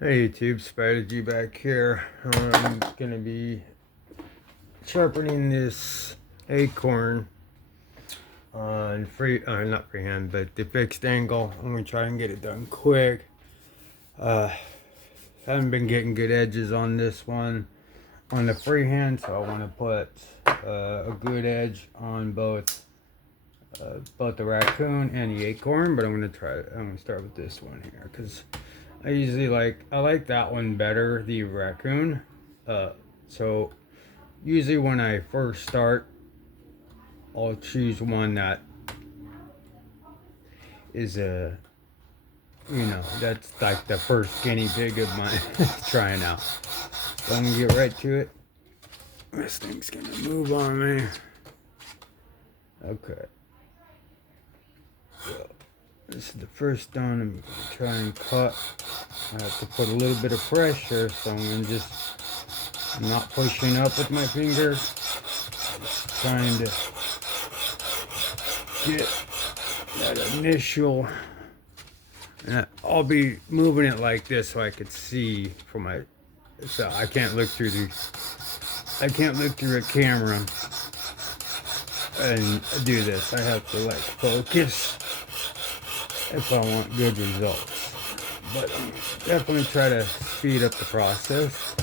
Hey YouTube, Spider G back here. I'm gonna be sharpening this Acorn on not freehand, but the fixed angle. I'm gonna try and get it done quick. Haven't been getting good edges on this one on the freehand, so I want to put a good edge on both the raccoon and the Acorn. But I'm gonna start with this one here because I like that one better, the raccoon. So usually when I first start, I'll choose one that is that's like the first guinea pig of mine trying out. So I'm gonna get right to it. This thing's gonna move on me. Okay. So this is the first stone I'm gonna try and cut. I have to put a little bit of pressure, so I'm not pushing up with my finger. Just trying to get that initial, and I'll be moving it like this so I could see so I can't look through the camera and do this. I have to like focus if I want good results. But I'm definitely try to speed up the process.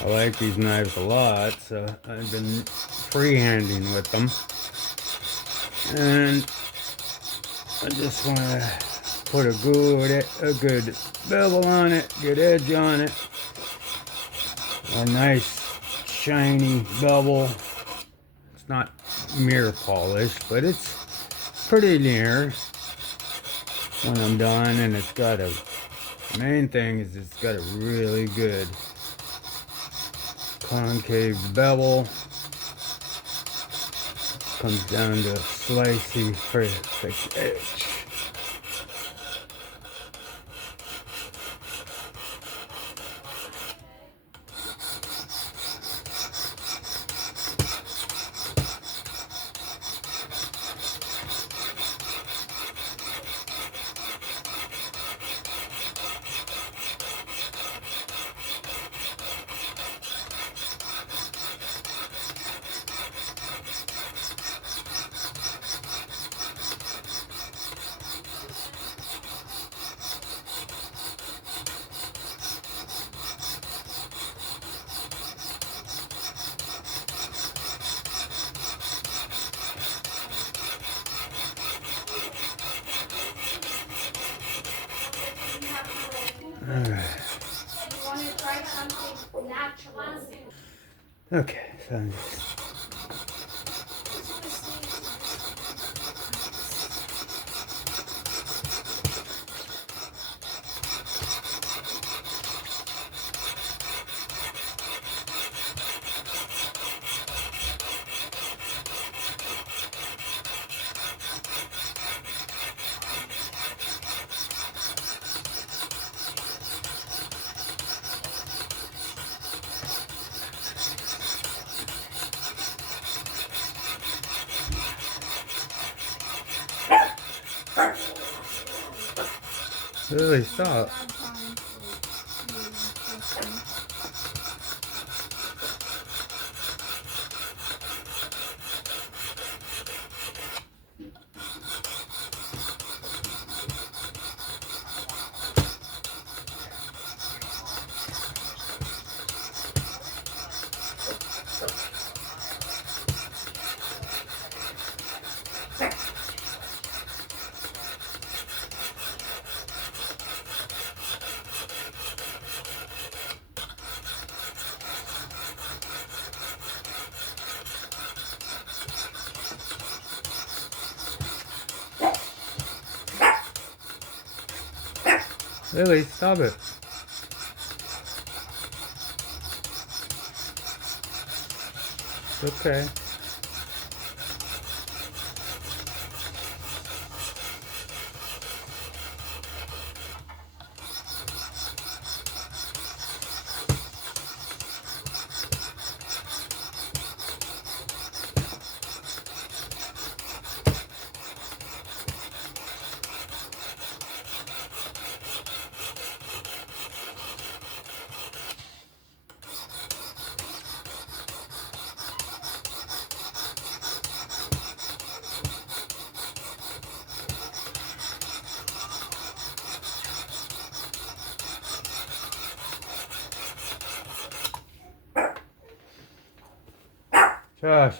I like these knives a lot, so I've been freehanding with them. And I just want to put a good bevel on it, good edge on it. A nice shiny bevel. It's not mirror polished, but it's pretty near when I'm done. And main thing is it's got a really good concave bevel. Comes down to a slicey, perfect edge. Alright. Okay, so I'm just really stop. Really, stop it. It's okay. Josh.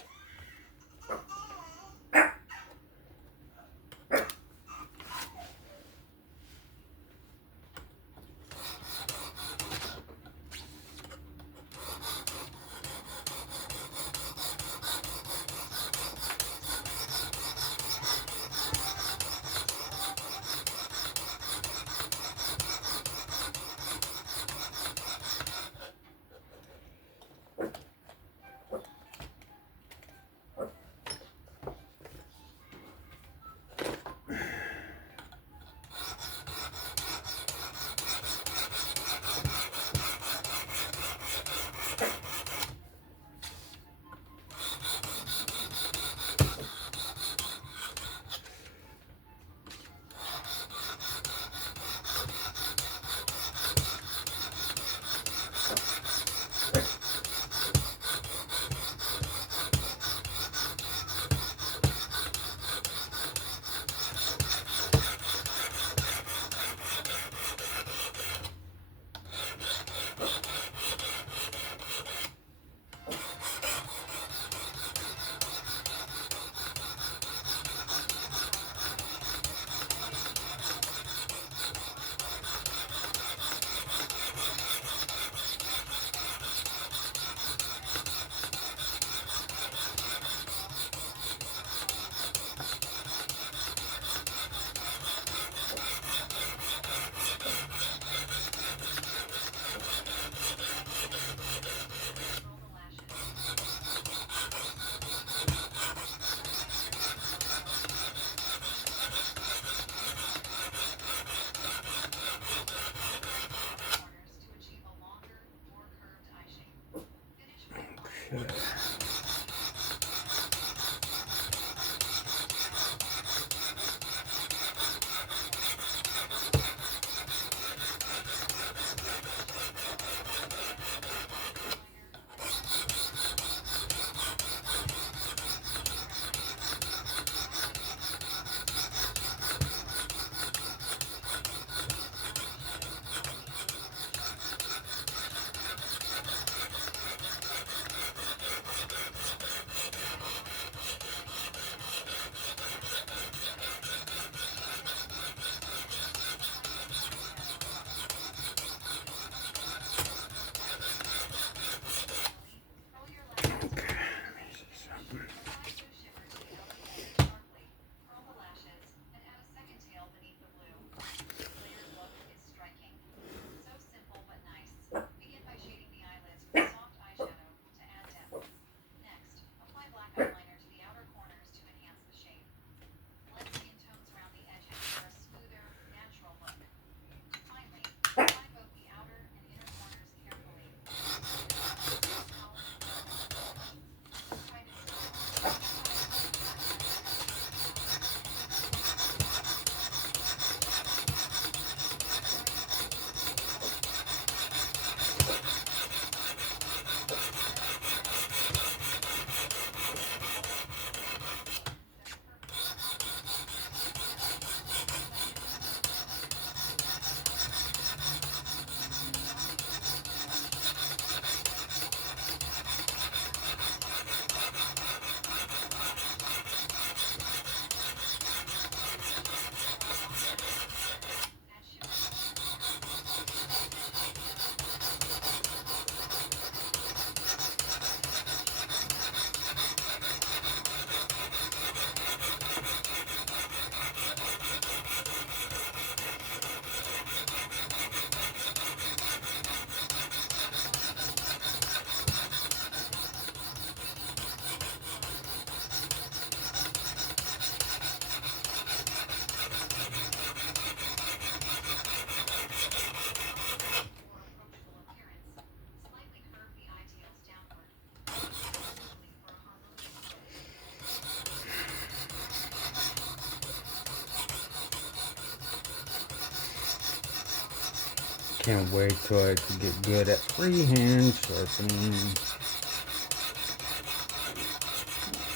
Can't wait till I can get good at freehand sharpening.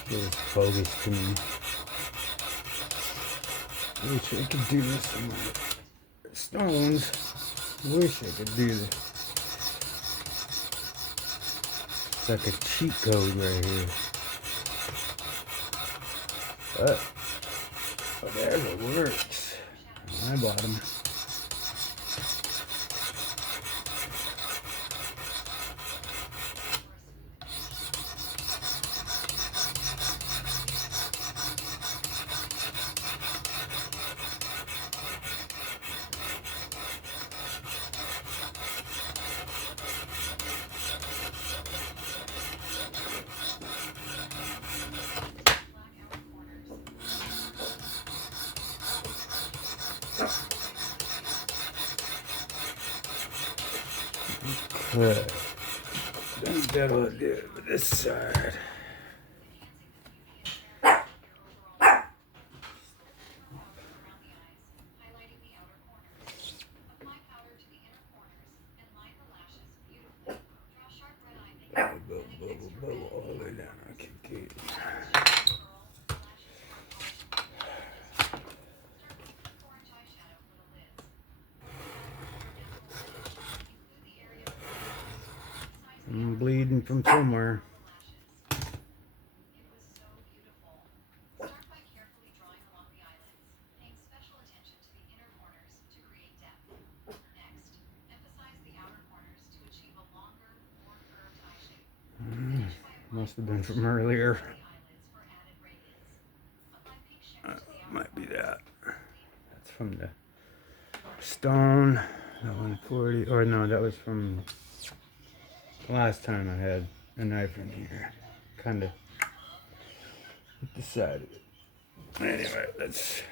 Feels bogus to me. Wish I could do this on my stones. Wish I could do this. It's like a cheat code right here. But whatever works. I bought them. Okay. I think that'll do it for this side. Bubble all the way down. Okay, good. I'm bleeding from somewhere. Must have been from earlier. Might be that. That's from the stone. That 140. Or no, that was from the last time I had a knife in here. Kind of hit the side of it. Anyway, let's.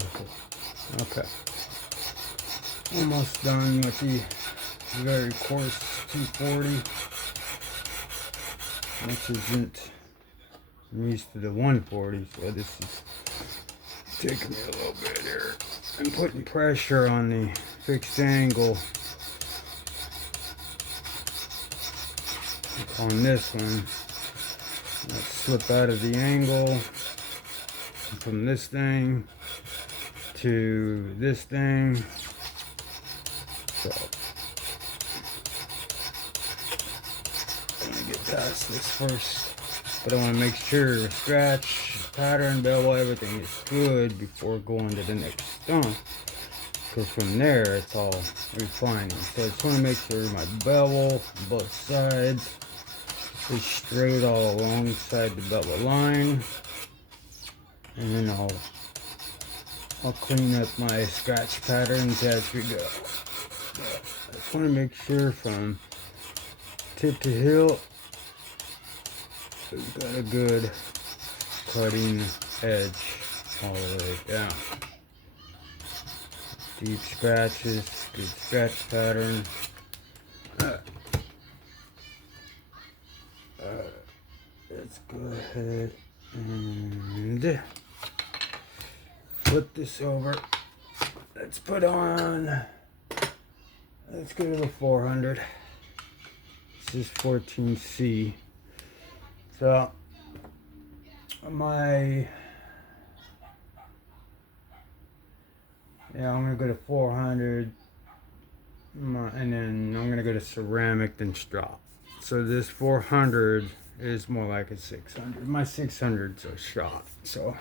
wonderful. Okay. Almost done with the very coarse 240, which isn't, I'm used to the 140, so this is taking me a little bit here. I'm putting pressure on the fixed angle on this one. Let's slip out of the angle from this thing to this thing. So I'm gonna get past this first, but I want to make sure scratch, pattern, bevel, everything is good before going to the next stump. Because from there it's all refining. So I just want to make sure my bevel, both sides, is straight all alongside the bevel line, and then I'll clean up my scratch patterns as we go. I just want to make sure from tip to heel we've got a good cutting edge all the way down. Deep scratches, good scratch pattern. Let's go ahead and flip this over. Let's put on, let's go to the 400. This is 14C. So I'm gonna go to 400, and then I'm gonna go to ceramic, then strop. So this 400 is more like a 600. My 600's are shot, so I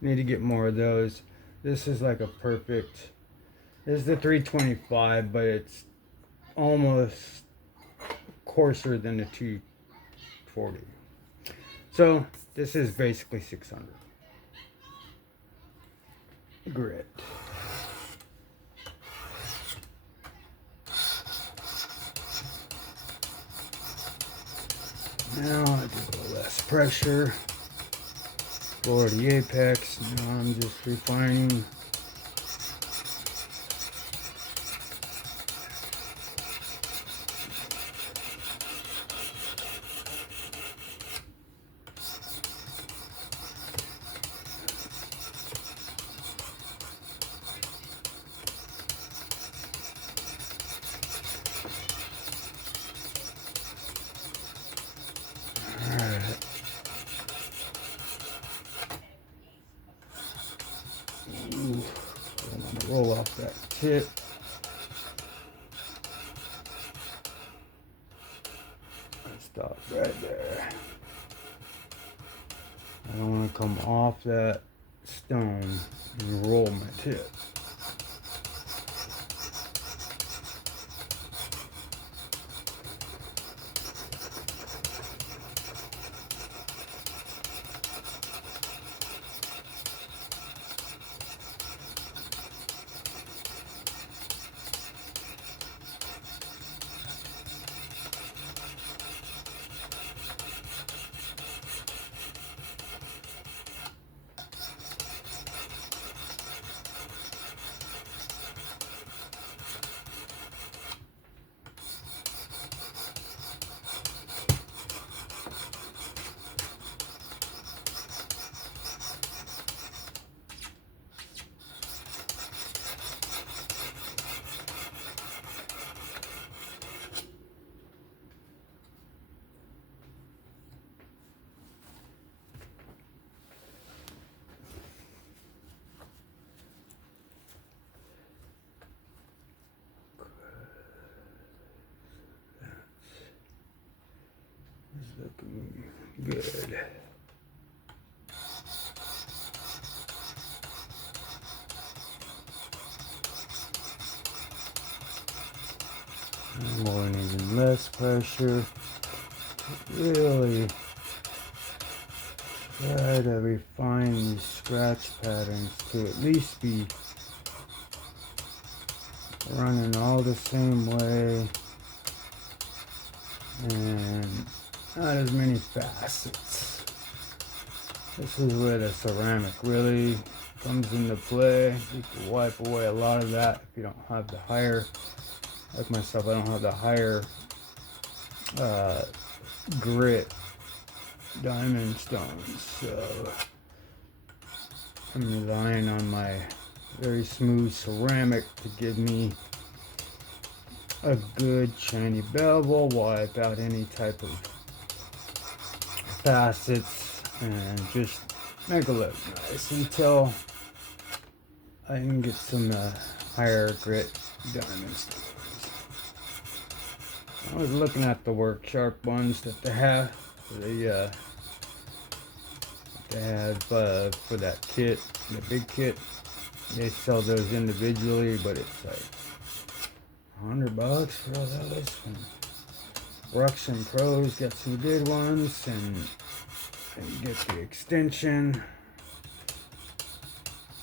need to get more of those. This is like a perfect, this is the 325, but it's almost coarser than the 240. So this is basically 600. Grit. Now I do a little less pressure for the apex. Now I'm just refining. Roll off that tip. Stop right there. I don't want to come off that stone and roll my tip. It's looking good. I'm going even less pressure. Really try to refine these scratch patterns to at least be running all the same way and not as many facets. This is where the ceramic really comes into play. You can wipe away a lot of that if you don't have the higher, like myself, I don't have the higher grit diamond stones, so I'm relying on my very smooth ceramic to give me a good shiny bevel, wipe out any type of facets, and just make it look nice until I can get some higher grit diamonds. I was looking at the work sharp ones that they have. They have for that kit, the big kit. They sell those individually, but it's like $100 for all those. And WSPro's got some good ones, and you get the extension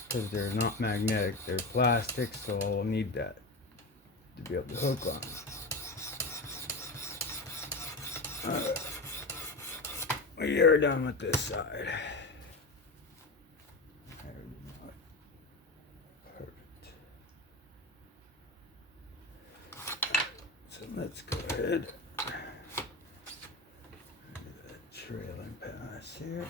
because they're not magnetic; they're plastic, so I'll need that to be able to hook on. Alright, we are done with this side. Perfect. So let's go ahead and do that trailing pass here.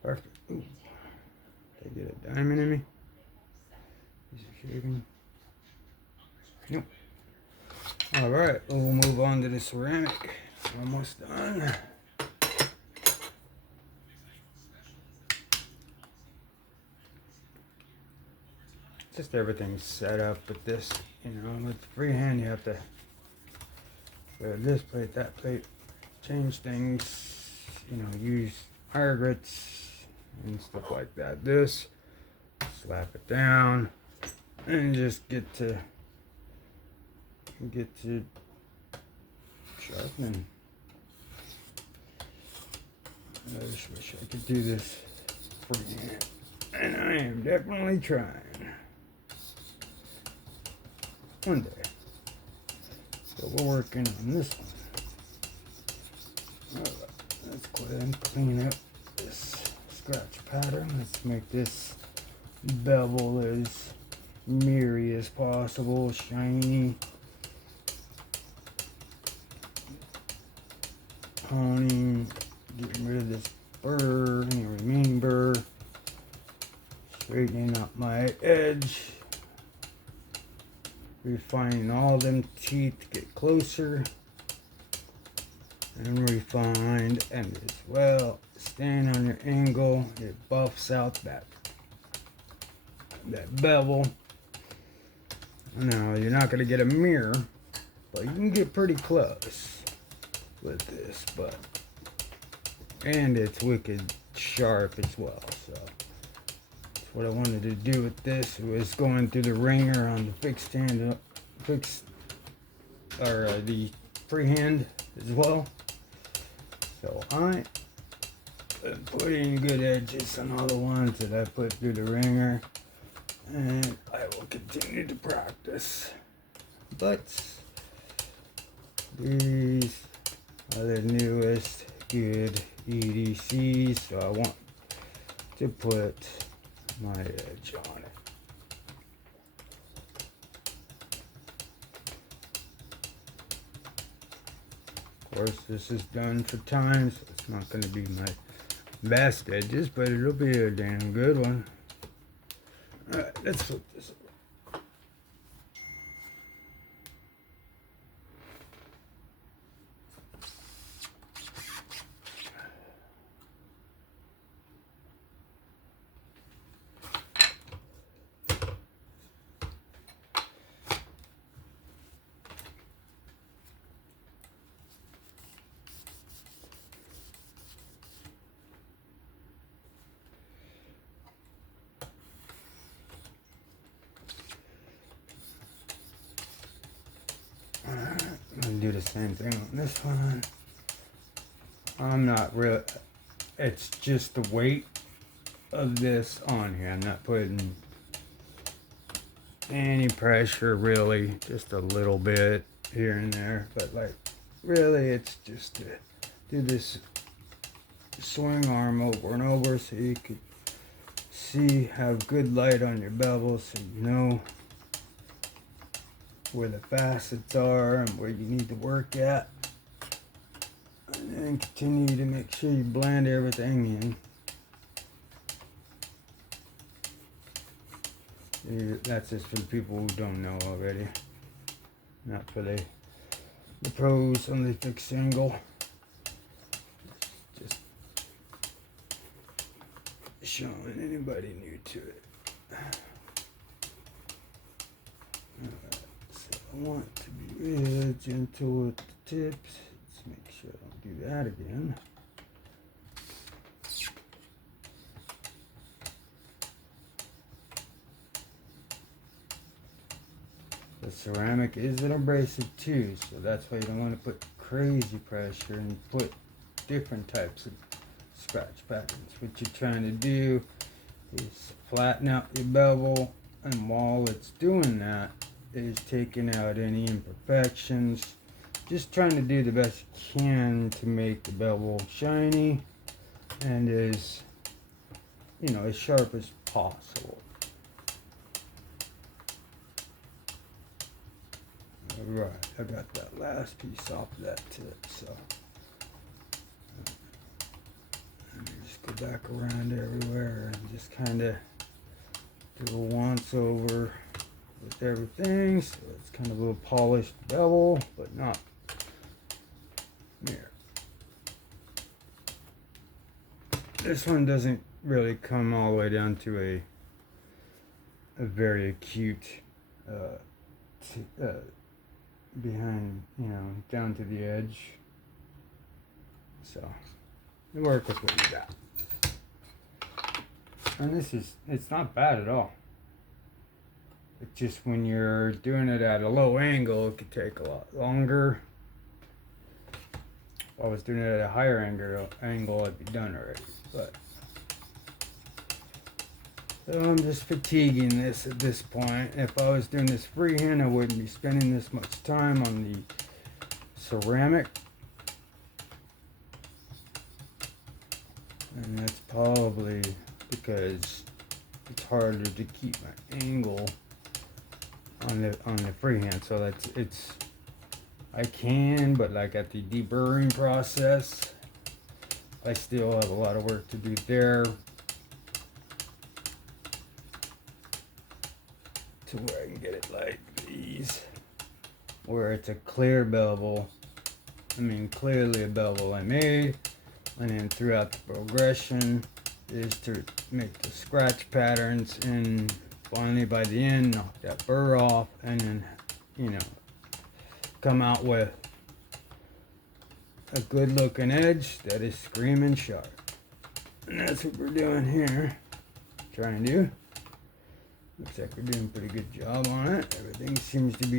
Perfect. Ooh. Did I get a diamond in me? Piece of shaving. Nope. Alright, we'll move on to the ceramic. Almost done. Just everything's set up with this, you know, with freehand you have to this plate, that plate, change things, you know, use higher grits, and stuff like that. This, slap it down, and just get to sharpening. I just wish I could do this freehand, and I am definitely trying. One day. So we're working on this one. Alright, let's go ahead and clean up this scratch pattern. Let's make this bevel as mirrory as possible, shiny. Honing, getting rid of this burr, any remaining burr. Straightening up my edge. Refining all them teeth to get closer. And refined, and as well, staying on your angle, it buffs out that bevel. Now, you're not going to get a mirror, but you can get pretty close with this, and it's wicked sharp as well. So that's what I wanted to do with this. It was going through the ringer on the the freehand as well. So I am putting good edges on all the ones that I put through the ringer, and I will continue to practice. But these are the newest good EDCs, so I want to put my edge on it. Of course, this is done for time, so it's not going to be my best edges, but it'll be a damn good one. Alright, let's flip this over. I'm gonna do the same thing on this one. I'm not real. It's just the weight of this on here. I'm not putting any pressure really, just a little bit here and there. But like, really, it's just to do this swing arm over and over so you can see, have good light on your bevel, so you know where the facets are and where you need to work at, and then continue to make sure you blend everything in. That's just for the people who don't know already, not for the pros on the fixed angle. Just showing anybody new to it. I want to be real gentle with the tips. Let's make sure I don't do that again. The ceramic is an abrasive too, so that's why you don't want to put crazy pressure and put different types of scratch patterns. What you're trying to do is flatten out your bevel, and while it's doing that, is taking out any imperfections, just trying to do the best you can to make the bevel shiny and as, you know, as sharp as possible. Alright, I got that last piece off of that tip, so let me just go back around everywhere and just kind of do a once over with everything, so it's kind of a polished bevel, but not mirror. This one doesn't really come all the way down to a very acute behind, you know, down to the edge. So you work with what you got. And it's not bad at all. It's just when you're doing it at a low angle, it could take a lot longer. If I was doing it at a higher angle, I'd be done already. But so I'm just fatiguing this at this point. If I was doing this freehand, I wouldn't be spending this much time on the ceramic. And that's probably because it's harder to keep my angle on the freehand. So I can, but like at the deburring process, I still have a lot of work to do there to where I can get it like these, where it's a clear bevel. I mean, clearly a bevel I made, and then throughout the progression is to make the scratch patterns, and finally by the end knock that burr off, and then, you know, come out with a good looking edge that is screaming sharp. And that's what we're doing here. Trying to do. Looks like we're doing a pretty good job on it. Everything seems to be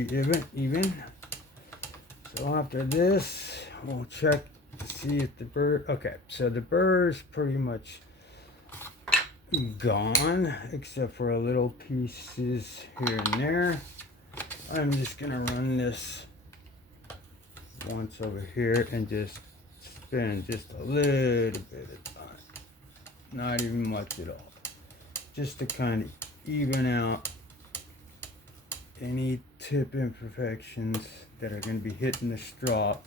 even. So after this, we'll check to see if the burr, okay, so the burr is pretty much gone, except for a little pieces here and there. I'm just gonna run this once over here and just spin just a little bit of time. Not even much at all. Just to kind of even out any tip imperfections that are going to be hitting the strop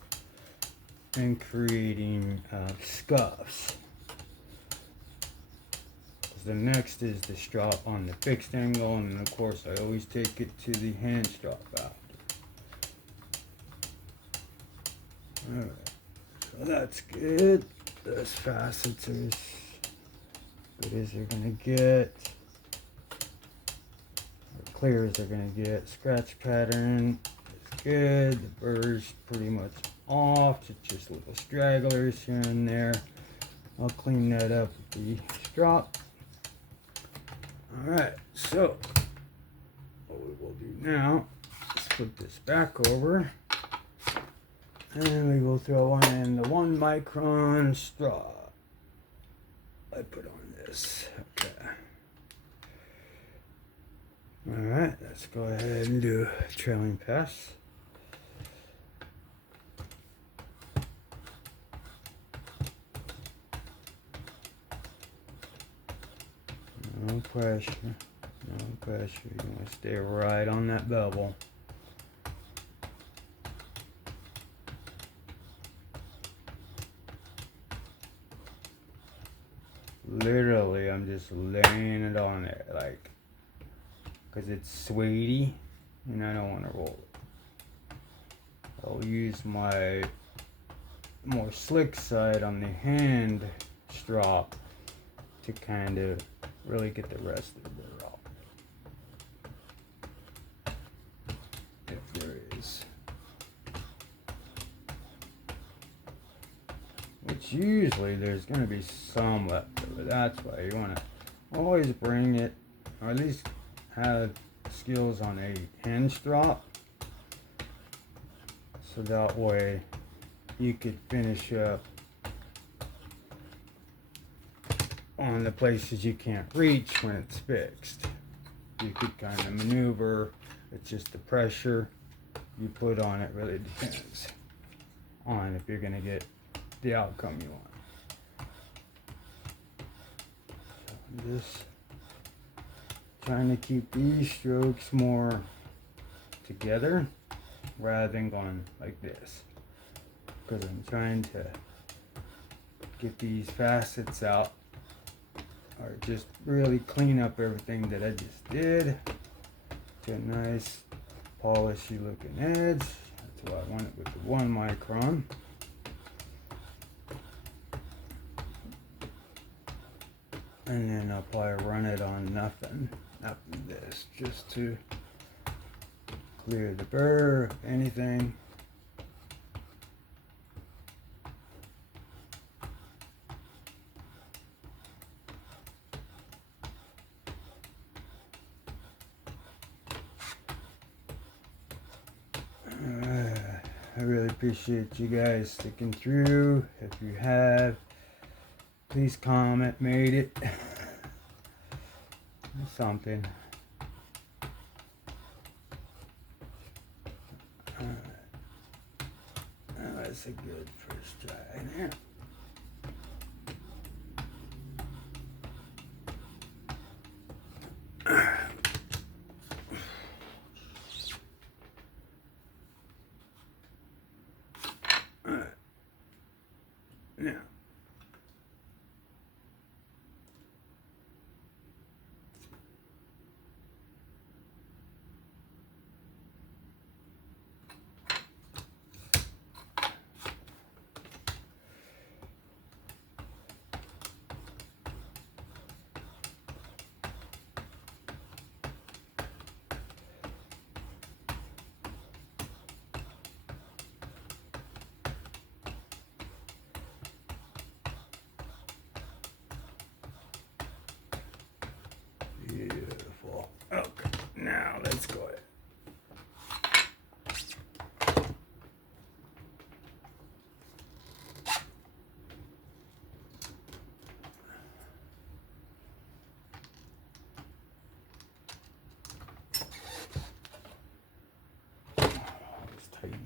and creating scuffs. The next is the strop on the fixed angle, and of course I always take it to the hand strop after. Alright, so that's good. Those facets are as good as they're going to get. Clear as they're going to get. Scratch pattern is good. The burr's pretty much off. It's just little stragglers here and there. I'll clean that up with the strop. Alright, so what we will do now is put this back over, and we will throw in the 1 micron straw I put on this. Okay. Alright, let's go ahead and do a trailing pass. No pressure, no pressure. You want to stay right on that bevel. Literally, I'm just laying it on there, like, because it's suede-y, and I don't want to roll it. I'll use my more slick side on the hand strop to kind of really get the rest of the burr off, if there is. Which usually there's going to be some left over. That's why you want to always bring it, or at least have skills on a hand strop, so that way you could finish up on the places you can't reach when it's fixed. You could kind of maneuver. It's just the pressure you put on it really depends on if you're going to get the outcome you want. So I'm just trying to keep these strokes more together rather than going like this, because I'm trying to get these facets out, or just really clean up everything that I just did to a nice polishy looking edge. That's why I want it with the 1 micron. And then I'll probably run it on nothing after this, just to clear the burr, if anything. really appreciate you guys sticking through. If you have, please comment, made it. Something. That's a good first try there. Now. Beautiful. Okay, now let's go ahead. Let's tighten it.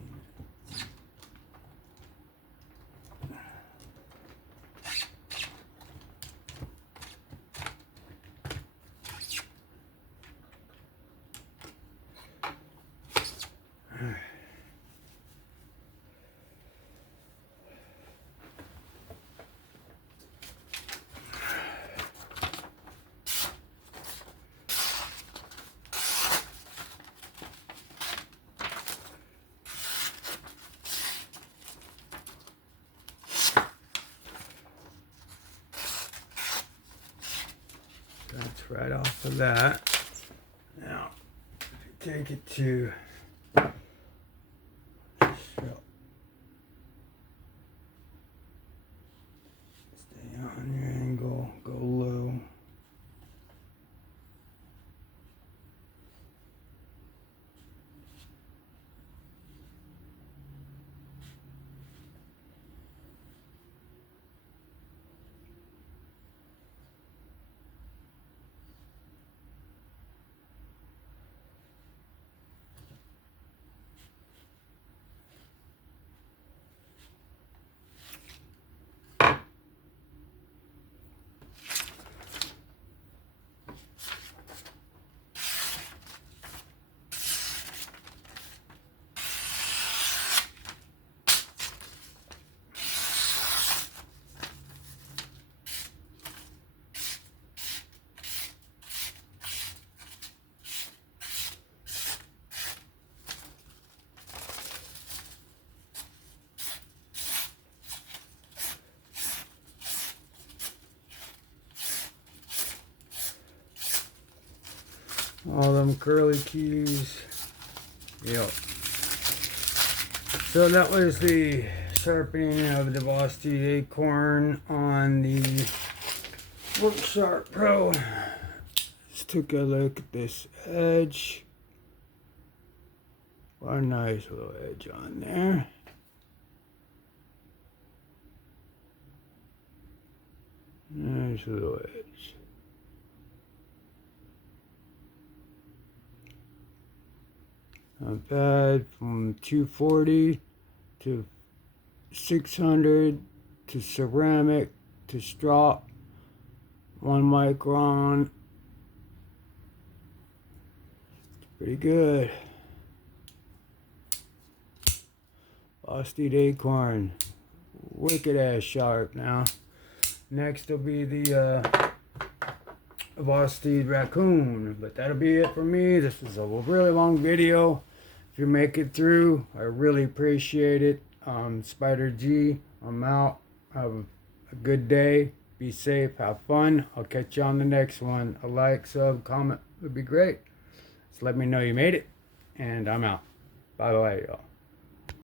That's right off of that. Now, if you take it to stay on your angle, go low. All them curly keys. Yep. So that was the sharpening of the Vosteed Acorn on the WSPro. Just took a look at this edge. What a nice little edge on there. Nice little edge. Not bad. From 240 to 600 to ceramic to strop, 1 micron. It's pretty good. Vosteed Acorn, wicked ass sharp. Now next will be the Vosteed Raccoon, but that'll be it for me. This is a really long video. If you make it through, I really appreciate it. Spider G, I'm out. Have a good day. Be safe. Have fun. I'll catch you on the next one. A like, sub, comment would be great. Just let me know you made it. And I'm out. Bye bye, y'all.